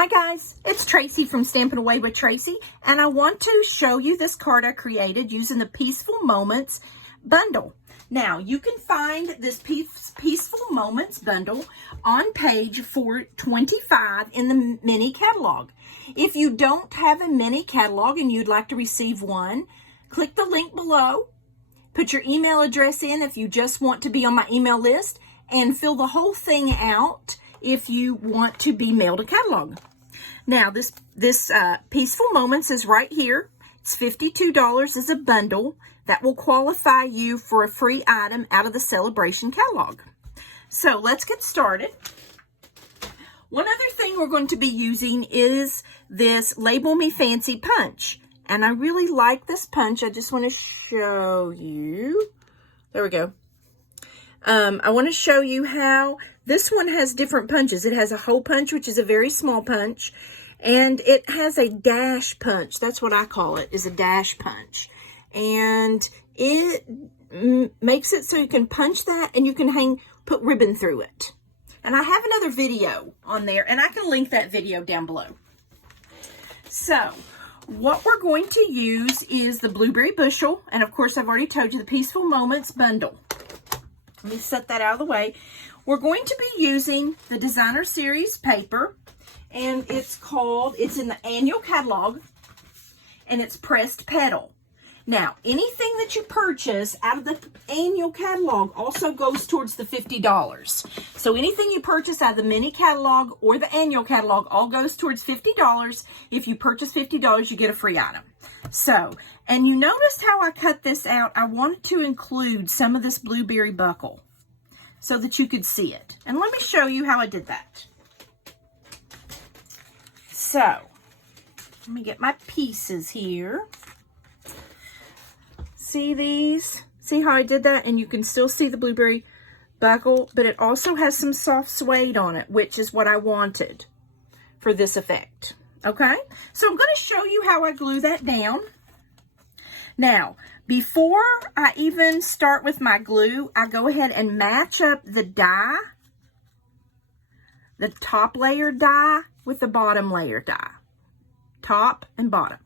Hi guys, it's Tracy from Stampin' Away with Tracy, and I want to show you this card I created using the Peaceful Moments bundle. Now, you can find this Peaceful Moments bundle on page 425 in the mini catalog. If you don't have a mini catalog and you'd like to receive one, click the link below, put your email address in if you just want to be on my email list, and fill the whole thing out if you want to be mailed a catalog. Now, this Peaceful Moments is right here. It's $52 as a bundle. That will qualify you for a free item out of the Celebration catalog. So let's get started. One other thing we're going to be using is this Label Me Fancy punch. And I really like this punch. I just want to show you. There we go. I want to show you how this one has different punches. It has a hole punch, which is a very small punch, and it has a dash punch. That's what I call it, is a dash punch. And it makes it so you can punch that and you can put ribbon through it. And I have another video on there, and I can link that video down below. So what we're going to use is the Blueberry Bushel, and of course I've already told you the Peaceful Moments bundle. Let me set that out of the way. We're going to be using the Designer Series paper, and it's in the annual catalog, and it's pressed petal. Now, anything that you purchase out of the annual catalog also goes towards the $50. So anything you purchase out of the mini catalog or the annual catalog all goes towards $50. If you purchase $50, you get a free item. So, and you notice how I cut this out. I wanted to include some of this blueberry buckle so that you could see it. And let me show you how I did that. So, let me get my pieces here. See these? See how I did that? And you can still see the blueberry buckle, but it also has some soft suede on it, which is what I wanted for this effect. Okay? So I'm going to show you how I glue that down. Now, before I even start with my glue, I go ahead and match up the die, the top layer die with the bottom layer die. Top and bottom.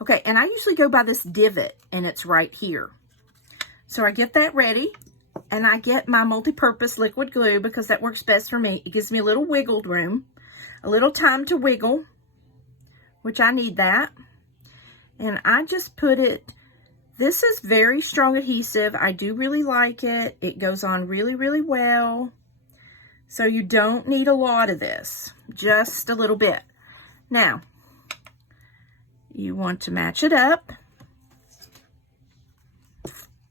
Okay, and I usually go by this divot, and it's right here. So I get that ready, and I get my multi-purpose liquid glue because that works best for me. It gives me a little wiggle room, a little time to wiggle, which I need that. And I just put it, this is very strong adhesive. I do really like it. It goes on really, really well. So you don't need a lot of this, just a little bit. Now, you want to match it up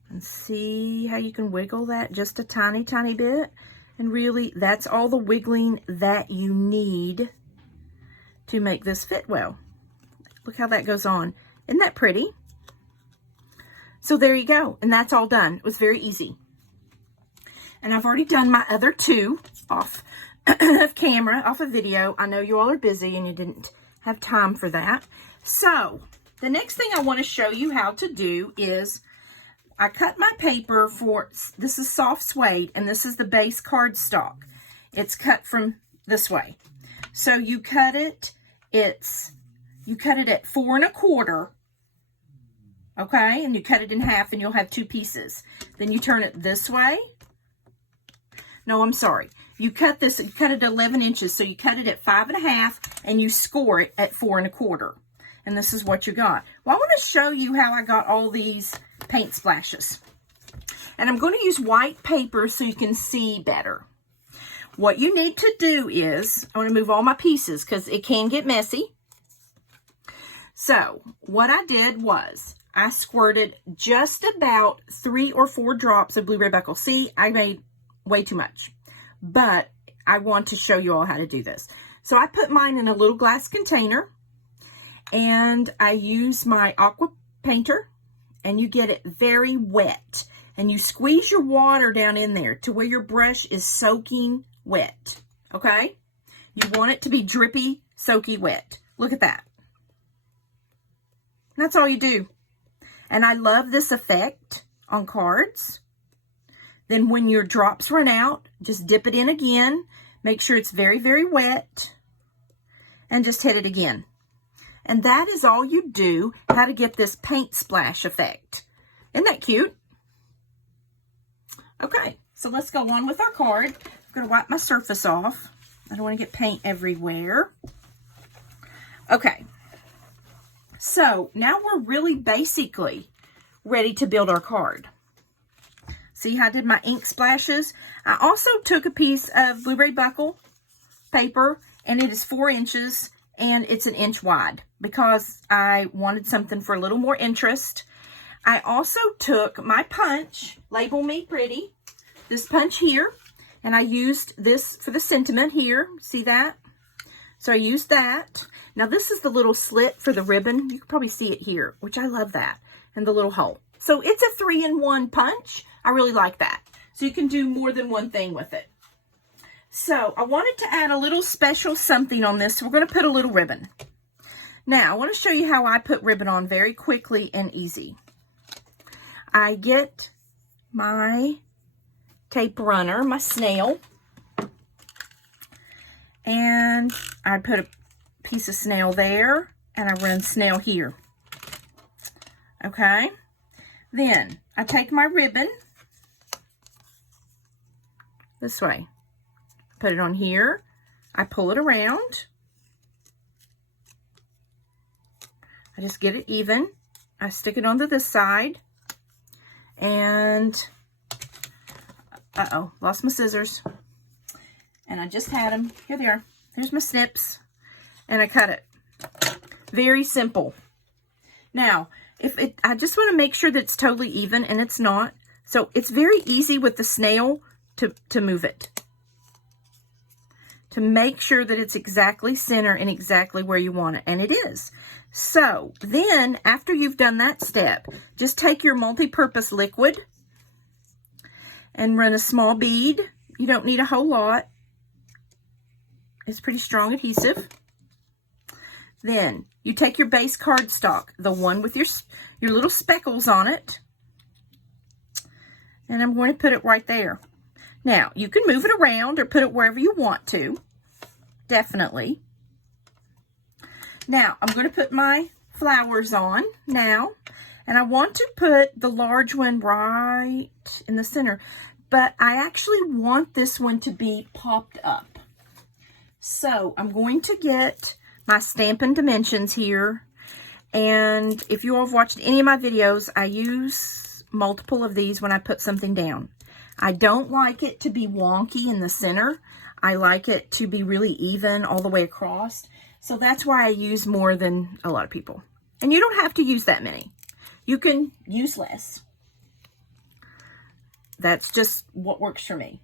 and see how you can wiggle that just a tiny, tiny bit. And really, that's all the wiggling that you need to make this fit well. Look how that goes on. Isn't that pretty? So there you go. And that's all done. It was very easy. And I've already done my other two off of camera, off of video. I know you all are busy and you didn't have time for that. So the next thing I want to show you how to do is I cut my paper for, this is soft suede, and this is the base cardstock. It's cut from this way. So you cut it, you cut it at 4 1/4, okay? And you cut it in half and you'll have 2 pieces. Then you turn it this way. No, I'm sorry. You cut this, you cut it 11 inches, so you cut it at 5 1/2 and you score it at 4 1/4. And this is what you got. Well, I want to show you how I got all these paint splashes. And I'm going to use white paper so you can see better. What you need to do is, I want to move all my pieces because it can get messy. So, what I did was, I squirted just about 3 or 4 drops of blueberry buckle. See, I made way too much. But I want to show you all how to do this. So, I put mine in a little glass container. And I use my aqua painter, and you get it very wet. And you squeeze your water down in there to where your brush is soaking wet, okay? You want it to be drippy, soaky wet. Look at that. That's all you do. And I love this effect on cards. Then when your drops run out, just dip it in again. Make sure it's very, very wet. and just hit it again. And that is all you do, how to get this paint splash effect. Isn't that cute? Okay, so let's go on with our card. I'm going to wipe my surface off. I don't want to get paint everywhere. Okay, so now we're really basically ready to build our card. See how I did my ink splashes? I also took a piece of blueberry buckle paper, and it is 4 inches, and it's 1 inch wide because I wanted something for a little more interest. I also took my punch, Label Me Pretty, this punch here, and I used this for the sentiment here. See that? So I used that. Now this is the little slit for the ribbon. You can probably see it here, which I love that, and the little hole. So it's a 3-in-1 punch. I really like that. So you can do more than one thing with it. So I wanted to add a little special something on this. So we're going to put a little ribbon. Now I want to show you how I put ribbon on very quickly and easy. I get my tape runner, my snail, and I put a piece of snail there, and I run snail here. Okay. Then I take my ribbon this way, put it on here, I pull it around, I just get it even, I stick it onto this side, and uh-oh, lost my scissors, and I just had them, here they are, here's my snips, and I cut it. Very simple. Now, I just want to make sure that it's totally even, and it's not. So it's very easy with the snail to move it. To make sure that it's exactly center and exactly where you want it. And it is. So then, after you've done that step, just take your multi-purpose liquid and run a small bead. You don't need a whole lot. It's pretty strong adhesive. Then you take your base cardstock, the one with your little speckles on it, and I'm going to put it right there. Now, you can move it around or put it wherever you want to, definitely. Now, I'm going to put my flowers on now, and I want to put the large one right in the center, but I actually want this one to be popped up. So I'm going to get my Stampin' Dimensions here, and if you all have watched any of my videos, I use multiple of these when I put something down. I don't like it to be wonky in the center. I like it to be really even all the way across, so that's why I use more than a lot of people. And you don't have to use that many. You can use less. That's just what works for me.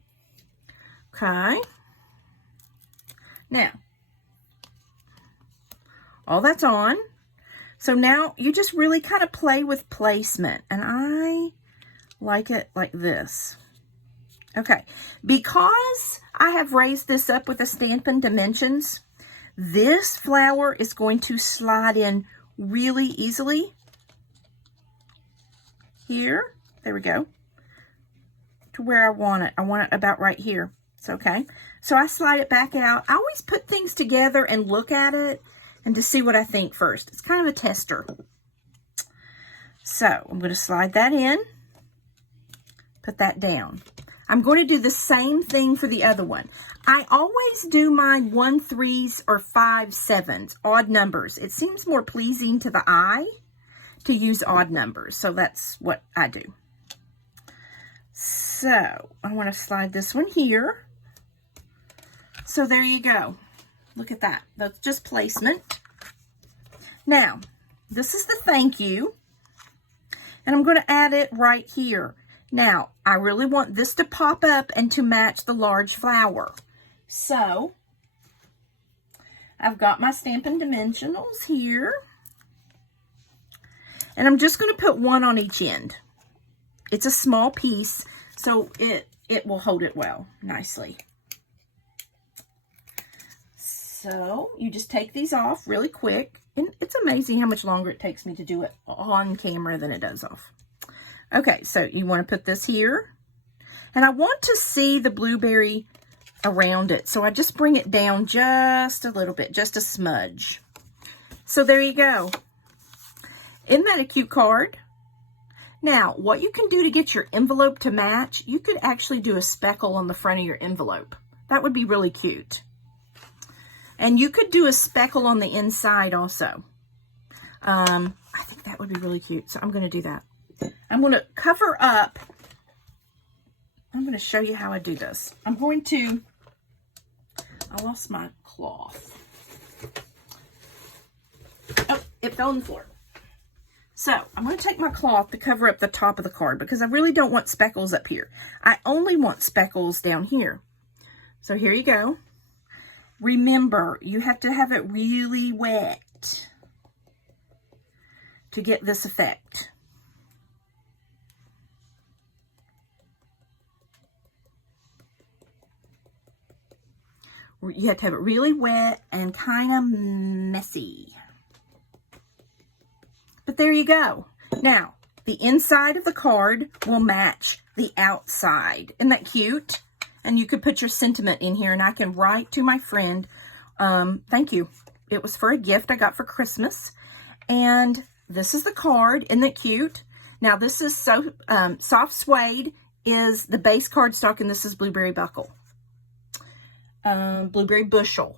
Okay. Now, all that's on. So now you just really kind of play with placement. And I like it like this. Okay. Because I have raised this up with the Stampin' Dimensions, this flower is going to slide in really easily. Here. There we go. To where I want it. I want it about right here. It's okay. So I slide it back out. I always put things together and look at it and to see what I think first. It's kind of a tester. So I'm going to slide that in, put that down. I'm going to do the same thing for the other one. I always do my 1 3s or 5 7s, odd numbers. It seems more pleasing to the eye to use odd numbers. So that's what I do. So I want to slide this one here. So there you go. Look at that. That's just placement. Now, this is the thank you. And I'm going to add it right here. Now, I really want this to pop up and to match the large flower. So, I've got my Stampin' Dimensionals here. And I'm just going to put one on each end. It's a small piece, so it will hold it well, nicely. So, you just take these off really quick. And it's amazing how much longer it takes me to do it on camera than it does off. Okay, so you want to put this here. And I want to see the blueberry around it. So I just bring it down just a little bit, just a smudge. So there you go. Isn't that a cute card? Now, what you can do to get your envelope to match, you could actually do a speckle on the front of your envelope. That would be really cute. And you could do a speckle on the inside also. I think that would be really cute. So I'm going to do that. I'm going to cover up. I'm going to show you how I do this. I lost my cloth. Oh, it fell on the floor. So I'm going to take my cloth to cover up the top of the card because I really don't want speckles up here. I only want speckles down here. So here you go. Remember, you have to have it really wet to get this effect. You have to have it really wet and kind of messy. But there you go. Now, the inside of the card will match the outside. Isn't that cute? And you could put your sentiment in here, and I can write to my friend, thank you. It was for a gift I got for Christmas. And this is the card. Isn't that cute? Now, this is Soft Suede is the base cardstock, and this is Blueberry Buckle. Blueberry Bushel.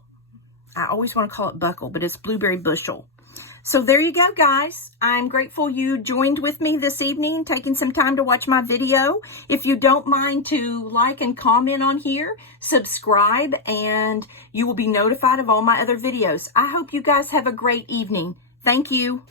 I always want to call it Buckle, but it's Blueberry Bushel. So there you go, guys. I'm grateful you joined with me this evening, taking some time to watch my video. If you don't mind to like and comment on here, subscribe, and you will be notified of all my other videos. I hope you guys have a great evening. Thank you.